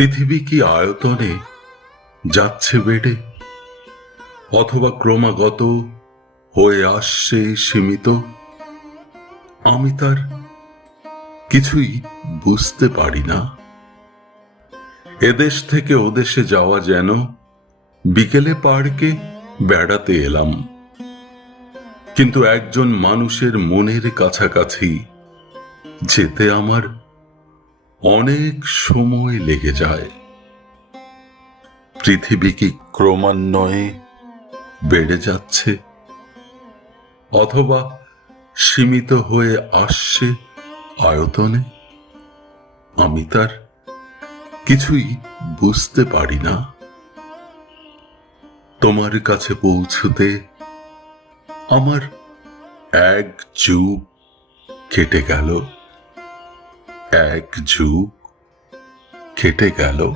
পৃথিবী কি আয়তনে যাচ্ছে বেড়ে? অথবা ক্রমাগত হয়ে আসছে সীমিত? আমি তার কিছুই বুঝতে পারি না। এদেশ থেকে ওদেশে যাওয়া যেন বিকেলে পার্কে বেড়াতে এলাম। কিন্তু একজন মানুষের মনের কাছাকাছি যেতে আমার অনেক সময় লেগে যায়। পৃথিবী কি ক্রমান্বয়ে বেড়ে যাচ্ছে? অথবা সীমিত হয়ে আসছে আয়তনে? আমি তার কিছুই বুঝতে পারি না। তোমার কাছে পৌঁছতে আমার এক যুগ কেটে গেল। এক যুগ কেটে গেল।